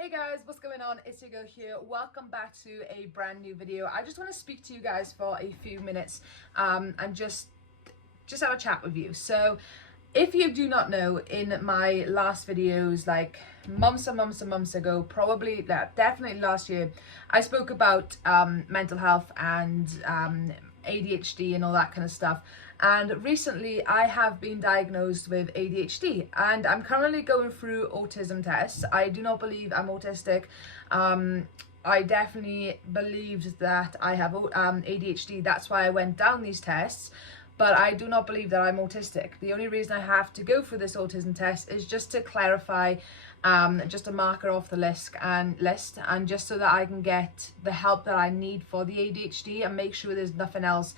Hey guys, what's going on? It's Hugo here. Welcome back to a brand new video. I just want to speak to you guys for a few minutes and just have a chat with you. So if you do not know, in my last videos, like months ago, probably definitely last year, I spoke about mental health and ADHD and all that kind of stuff. And recently I have been diagnosed with ADHD and I'm currently going through autism tests. I do not believe I'm autistic. I definitely believed that I have ADHD. That's why I went down these tests. But I do not believe that I'm autistic. The only reason I have to go for this autism test is just to clarify, just a marker off the list and just so that I can get the help that I need for the ADHD and make sure there's nothing else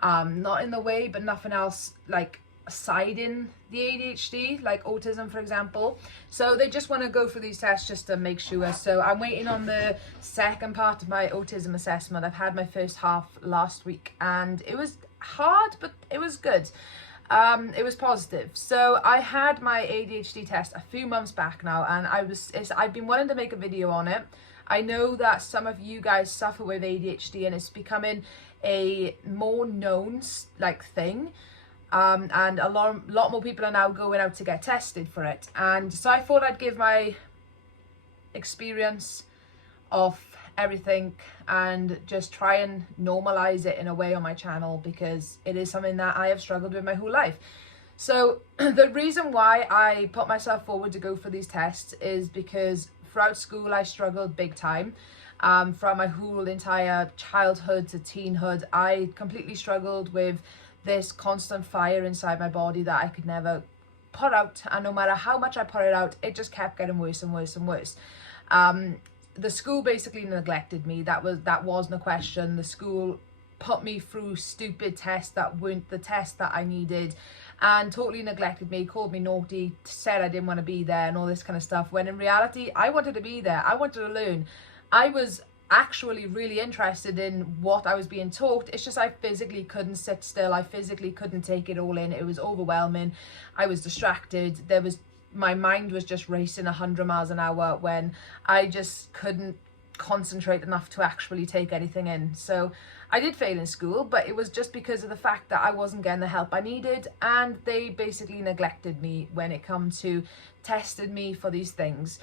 not in the way, but nothing else like siding the ADHD, like autism for example. So they just want to go for these tests just to make sure. So I'm waiting on the second part of my autism assessment. I've had my first half last week and it was hard, but it was good. It was positive. So I had my ADHD test a few months back now, and I've been wanting to make a video on it. I know that some of you guys suffer with ADHD and it's becoming a more known like thing, and a lot more people are now going out to get tested for it. And so I thought I'd give my experience of everything and just try and normalize it in a way on my channel, because it is something that I have struggled with my whole life. So the reason why I put myself forward to go for these tests is because throughout school I struggled big time. From my whole entire childhood to teenhood, I completely struggled with this constant fire inside my body that I could never put out, and no matter how much I put it out, it just kept getting worse and worse and worse. The school basically neglected me. That wasn't a question. The school put me through stupid tests that weren't the tests that I needed, and totally neglected me, called me naughty, said I didn't want to be there and all this kind of stuff, when in reality I wanted to be there. I wanted to learn. I was actually really interested in what I was being taught. It's just I physically couldn't sit still. I physically couldn't take it all in. It was overwhelming. I was distracted. My mind was just racing 100 miles an hour when I just couldn't concentrate enough to actually take anything in. So I did fail in school, but it was just because of the fact that I wasn't getting the help I needed, and they basically neglected me when it come to testing me for these things.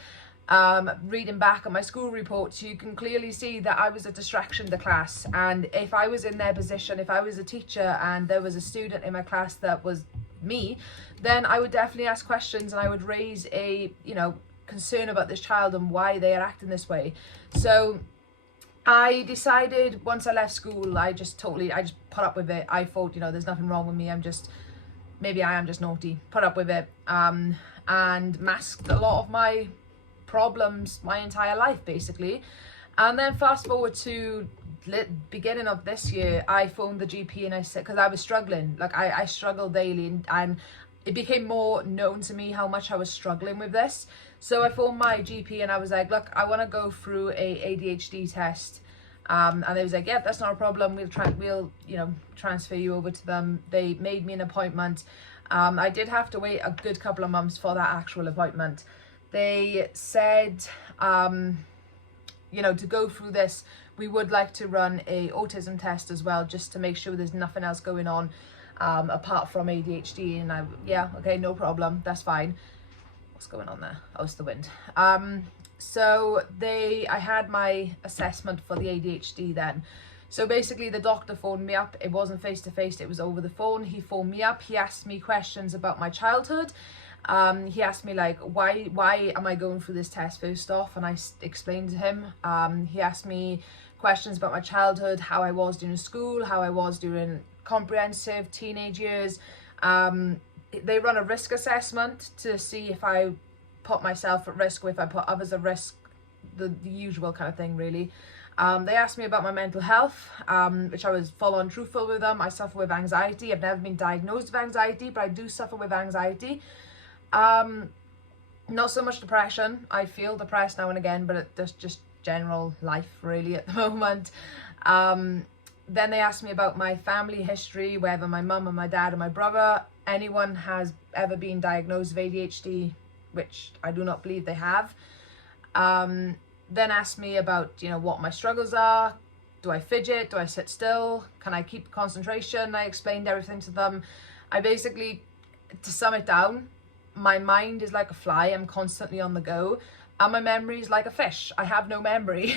Reading back on my school reports, you can clearly see that I was a distraction to class, and if I was in their position, if I was a teacher and there was a student in my class that was me, then I would definitely ask questions and I would raise a concern about this child and why they are acting this way. So I decided once I left school, I just put up with it. I thought, there's nothing wrong with me. Maybe I am just naughty. Put up with it, and masked a lot of my problems my entire life basically. And then fast forward to beginning of this year, I phoned the GP and I said, because I was struggling, like I struggled daily, and it became more known to me how much I was struggling with this. So I phoned my GP and I was like, look, I want to go through a ADHD test. And they was like, yeah, that's not a problem. We'll transfer you over to them. They made me an appointment. I did have to wait a good couple of months for that actual appointment. They said, to go through this, we would like to run a autism test as well, just to make sure there's nothing else going on apart from ADHD. And yeah, okay, no problem, that's fine. What's going on there? Oh, it's the wind. So I had my assessment for the ADHD then. So basically the doctor phoned me up. It wasn't face to face, it was over the phone. He phoned me up, he asked me questions about my childhood. He asked me like, why am I going through this test first off? And I explained to him. He asked me questions about my childhood, how I was during school, how I was during comprehensive, teenage years. They run a risk assessment to see if I put myself at risk or if I put others at risk, the usual kind of thing really. They asked me about my mental health, which I was full on truthful with them. I suffer with anxiety. I've never been diagnosed with anxiety, but I do suffer with anxiety. Not so much depression. I feel depressed now and again, but it's just general life really at the moment. Then they asked me about my family history, whether my mum and my dad and my brother, anyone has ever been diagnosed with ADHD, which I do not believe they have. Then asked me about, you know, what my struggles are. Do I fidget? Do I sit still? Can I keep concentration? I explained everything to them. I basically, to sum it down, my mind is like a fly. I'm constantly on the go. And my memory is like a fish. I have no memory.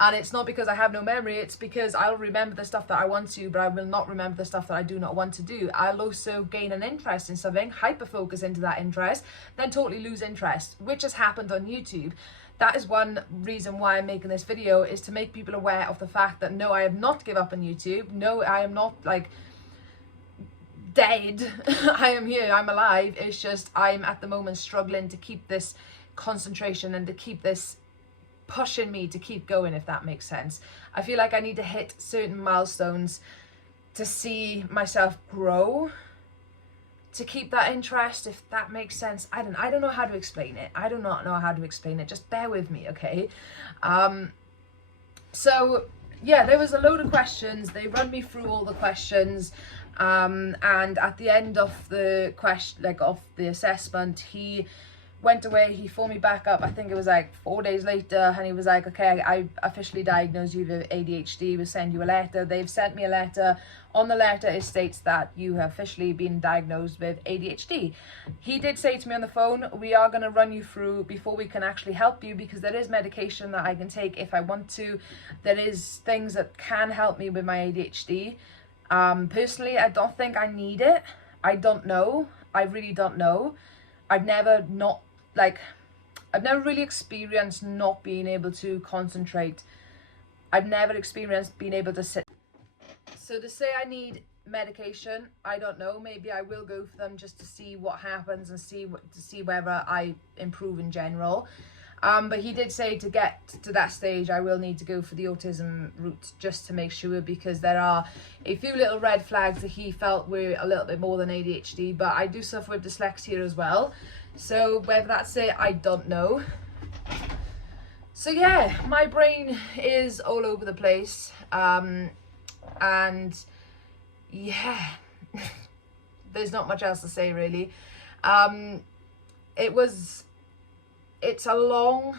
And it's not because I have no memory, it's because I'll remember the stuff that I want to, but I will not remember the stuff that I do not want to do. I'll also gain an interest in something, hyper-focus into that interest, then totally lose interest, which has happened on YouTube. That is one reason why I'm making this video, is to make people aware of the fact that no, I have not given up on YouTube. No, I am not like dead. I am here, I'm alive. It's just I'm at the moment struggling to keep this concentration and to keep this pushing me to keep going, if that makes sense. I feel like I need to hit certain milestones to see myself grow, to keep that interest, if that makes sense. I don't know how to explain it. I do not know how to explain it. Just bear with me, okay? So yeah, there was a load of questions. They run me through all the questions, and at the end of the question, like of the assessment, he went away, he phoned me back up, I think it was like 4 days later, and he was like, okay, I officially diagnosed you with ADHD, we'll send you a letter. They've sent me a letter. On the letter it states that you have officially been diagnosed with ADHD. He did say to me on the phone, we are going to run you through before we can actually help you, because there is medication that I can take if I want to. There is things that can help me with my ADHD. Personally, I don't think I need it. I don't know. I really don't know. I've never really experienced not being able to concentrate. I've never experienced being able to sit. So to say I need medication, I don't know. Maybe I will go for them just to see what happens and see whether I improve in general. But he did say to get to that stage, I will need to go for the autism route just to make sure, because there are a few little red flags that he felt were a little bit more than ADHD. But I do suffer with dyslexia as well. So whether that's it, I don't know. So yeah, my brain is all over the place. And yeah, there's not much else to say really. It's a long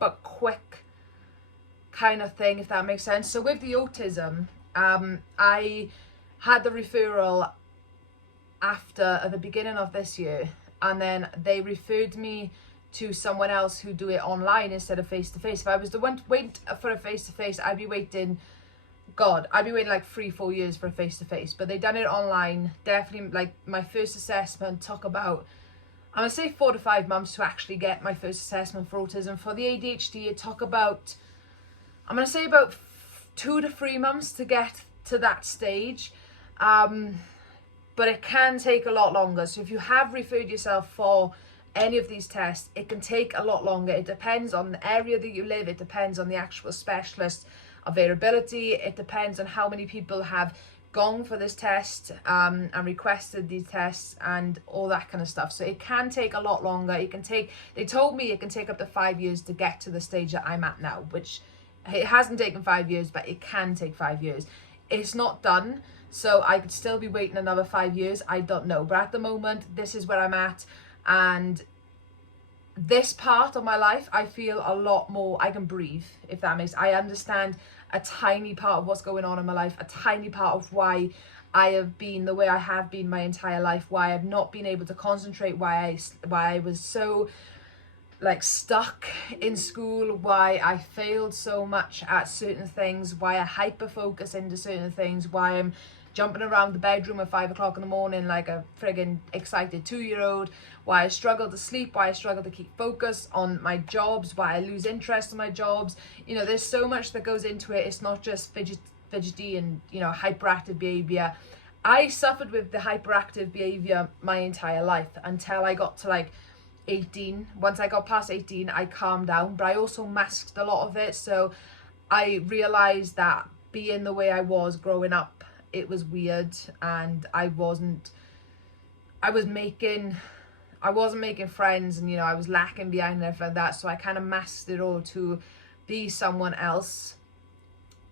but quick kind of thing, if that makes sense. So with the autism, I had the referral at the beginning of this year, and then they referred me to someone else who do it online instead of face-to-face. If I was to wait for a face-to-face, I'd be waiting like 3-4 years for a face-to-face. But they done it online. Definitely, like, my first assessment took about, I'm gonna say 4 to 5 months to actually get my first assessment for autism. For the ADHD, it took about, I'm gonna say about 2 to 3 months to get to that stage. But it can take a lot longer. So if you have referred yourself for any of these tests, it can take a lot longer. It depends on the area that you live. It depends on the actual specialist availability. It depends on how many people have gone for this test and requested these tests and all that kind of stuff. So it can take a lot longer. They told me it can take up to 5 years to get to the stage that I'm at now, which it hasn't taken 5 years, but it can take 5 years. It's not done, so I could still be waiting another 5 years. I don't know, but at the moment, this is where I'm at. And this part of my life, I feel a lot more, I can breathe, if that makes, I understand a tiny part of what's going on in my life, a tiny part of why I have been the way I have been my entire life, why I've not been able to concentrate, why I was so like stuck in school, why I failed so much at certain things, why I hyper focus into certain things, why I'm jumping around the bedroom at 5 o'clock in the morning like a friggin' excited 2-year-old, why I struggle to sleep, why I struggle to keep focus on my jobs, why I lose interest in my jobs. You know, there's so much that goes into it. It's not just fidgety and, you know, hyperactive behavior. I suffered with the hyperactive behavior my entire life until I got to like 18. Once I got past 18, I calmed down, but I also masked a lot of it. So I realized that being the way I was growing up, it was weird, and I wasn't making friends, and, you know, I was lacking behind and everything like that. So I kind of masked it all to be someone else.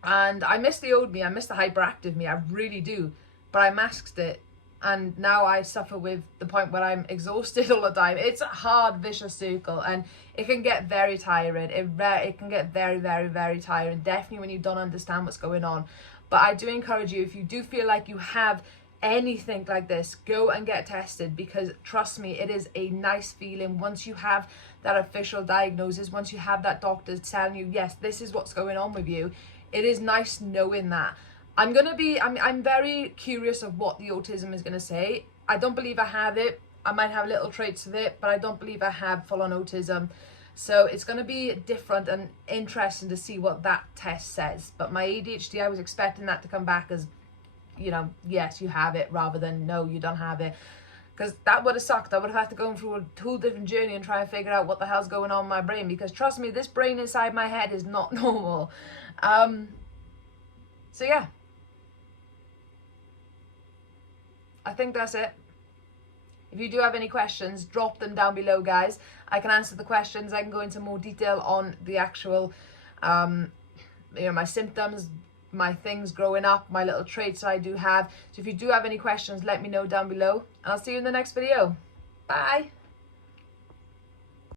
And I miss the old me, I miss the hyperactive me, I really do. But I masked it and now I suffer with the point where I'm exhausted all the time. It's a hard, vicious circle, and it can get very tiring. It can get very, very, very tiring, definitely when you don't understand what's going on. But I do encourage you, if you do feel like you have anything like this, go and get tested, because trust me, it is a nice feeling once you have that official diagnosis, once you have that doctor telling you, yes, this is what's going on with you. It is nice knowing that. I'm very curious of what the autism is going to say. I don't believe I have it. I might have little traits of it, but I don't believe I have full-on autism. So it's going to be different and interesting to see what that test says. But my ADHD, I was expecting that to come back as, you know, yes, you have it, rather than no, you don't have it. Because that would have sucked. I would have had to go through a whole different journey and try and figure out what the hell's going on in my brain. Because trust me, this brain inside my head is not normal. So yeah. I think that's it. If you do have any questions, drop them down below, guys. I can answer the questions. I can go into more detail on the actual, my symptoms, my things growing up, my little traits I do have. So if you do have any questions, let me know down below. And I'll see you in the next video. Bye.